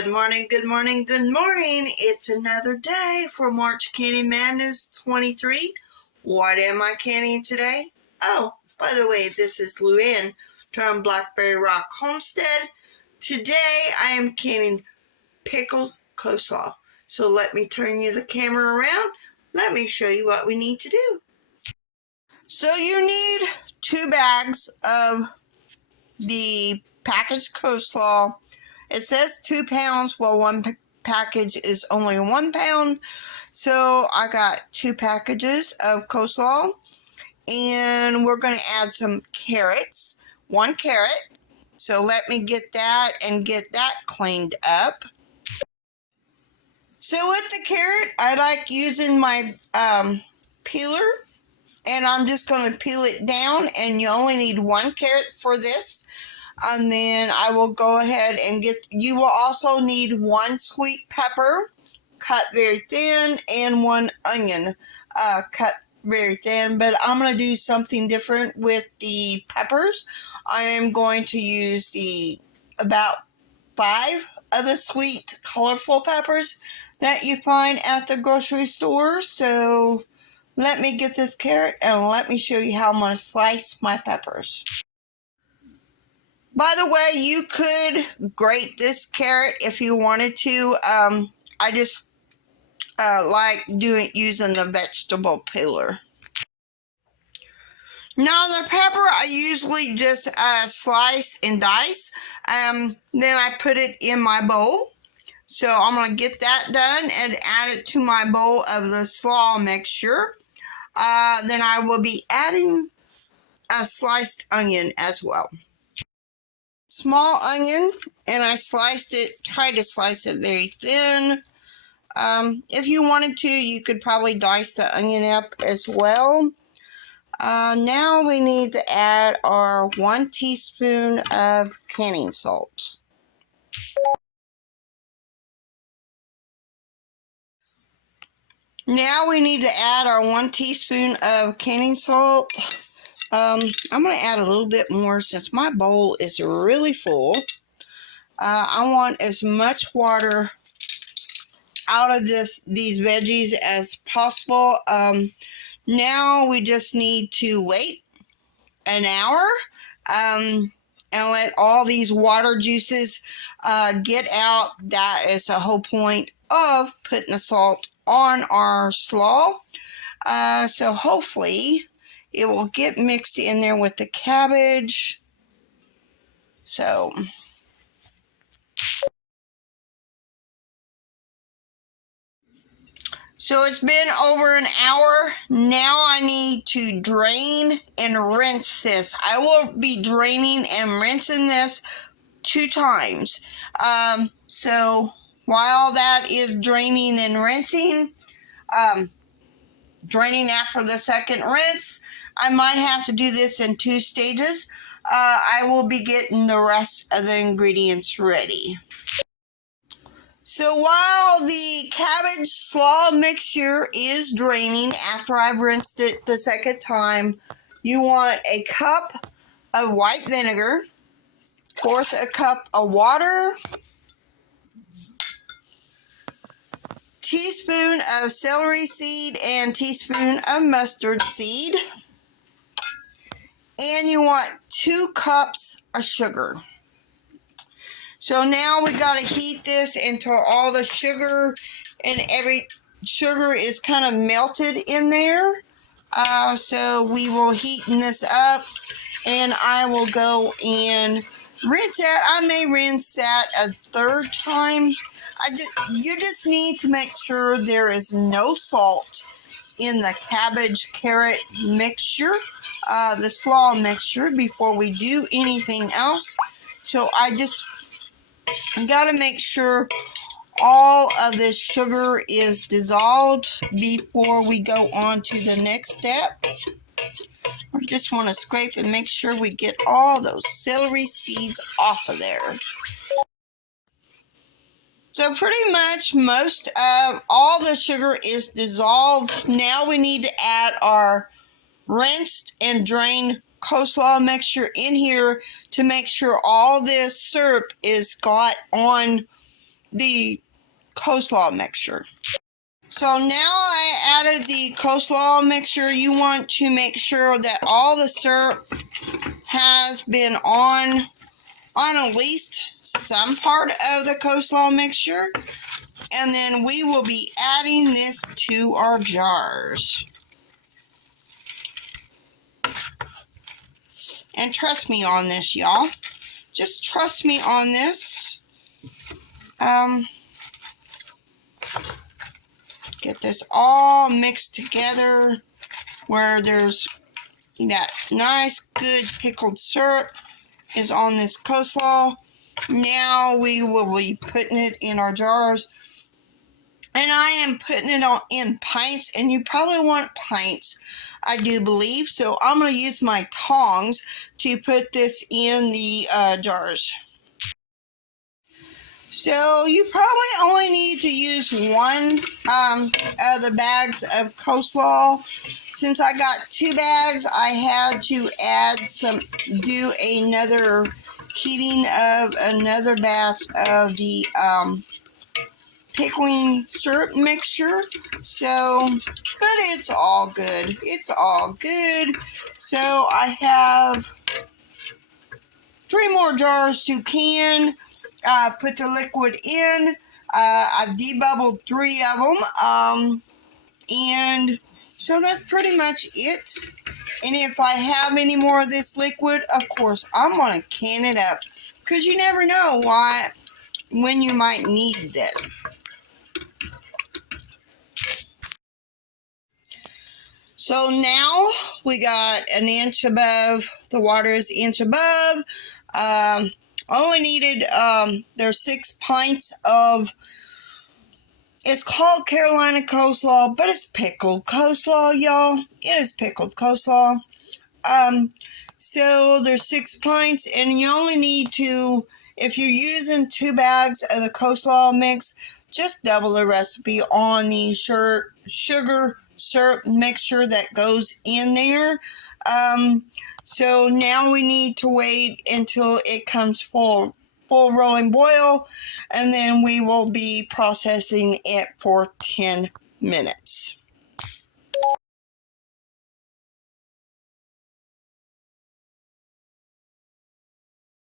Good morning, good morning, good morning. It's another day for March Candy Madness 23. What am I canning today? Oh, by the way, this is Luann from Blackberryrock Homestead. Today I am canning pickled coleslaw. So let me turn you the camera around. Let me show you what we need to do. So you need 2 bags of the packaged coleslaw. It says 2 pounds. Well, one package is only 1 pound. So I got 2 packages of coleslaw. And we're going to add some carrots. 1 carrot. So let me get that and get that cleaned up. So with the carrot, I like using my peeler. And I'm just going to peel it down. And you only need 1 carrot for this. And then I will go ahead and you will also need 1 sweet pepper cut very thin and 1 onion cut very thin. But I'm going to do something different with the peppers. I am going to use about 5 of the sweet, colorful peppers that you find at the grocery store. So let me get this carrot and let me show you how I'm going to slice my peppers. By the way, you could grate this carrot if you wanted to. I just like using the vegetable peeler. Now the pepper I usually just slice and dice. Then I put it in my bowl. So I'm going to get that done and add it to my bowl of the slaw mixture. Then I will be adding a sliced onion as well. Small onion, and I tried to slice it very thin. If you wanted to, you could probably dice the onion up as well. Now we need to add our 1 teaspoon of canning salt. Now we need to add our 1 teaspoon of canning salt. I'm going to add a little bit more since my bowl is really full. I want as much water out of these veggies as possible. Now we just need to wait an hour and let all these water juices get out. That is the whole point of putting the salt on our slaw. So hopefully it will get mixed in there with the cabbage. So it's been over an hour. Now I need to drain and rinse this. I will be draining and rinsing this 2 times. So while that is draining and rinsing, draining after the second rinse, I might have to do this in 2 stages. I will be getting the rest of the ingredients ready. So while the cabbage slaw mixture is draining after I've rinsed it the second time, you want a cup of white vinegar, 1/4 a cup of water, teaspoon of celery seed and teaspoon of mustard seed, and you want 2 cups of sugar. So now we got to heat this until all the sugar and every sugar is kind of melted in there. So we will heaten this up, and I will go and rinse that. I may rinse that a 3rd time. You just need to make sure there is no salt in the cabbage carrot mixture, the slaw mixture, before we do anything else. So I just got to make sure all of this sugar is dissolved before we go on to the next step. I just want to scrape and make sure we get all those celery seeds off of there. So pretty much most of all the sugar is dissolved. Now we need to add our rinsed and drained coleslaw mixture in here to make sure all this syrup is got on the coleslaw mixture. So now I added the coleslaw mixture. You want to make sure that all the syrup has been on at least some part of the coleslaw mixture. And then we will be adding this to our jars. And trust me on this, y'all. Just trust me on this. Get this all mixed together where there's that nice, good pickled syrup is on this coleslaw. Now we will be putting it in our jars. And I am putting it in pints, and you probably want pints, I do believe. So I'm going to use my tongs to put this in the jars. So you probably only need to use one of the bags of coleslaw. Since I got 2 bags, I had to do another heating of another batch of the pickling syrup mixture. So, but it's all good. It's all good. So I have 3 more jars to can. Put the liquid in. I've debubbled 3 of them. And so that's pretty much it. And if I have any more of this liquid, of course, I'm going to can it up. Because you never know when you might need this. So now we got an inch above. The water is an inch above. Only needed, there's 6 pints of, it's called Carolina coleslaw, but it's pickled coleslaw, y'all. It is pickled coleslaw. So there's 6 pints, and you only need to, if you're using 2 bags of the coleslaw mix, just double the recipe on the sugar syrup mixture that goes in there. So now we need to wait until it comes full rolling boil, and then we will be processing it for 10 minutes.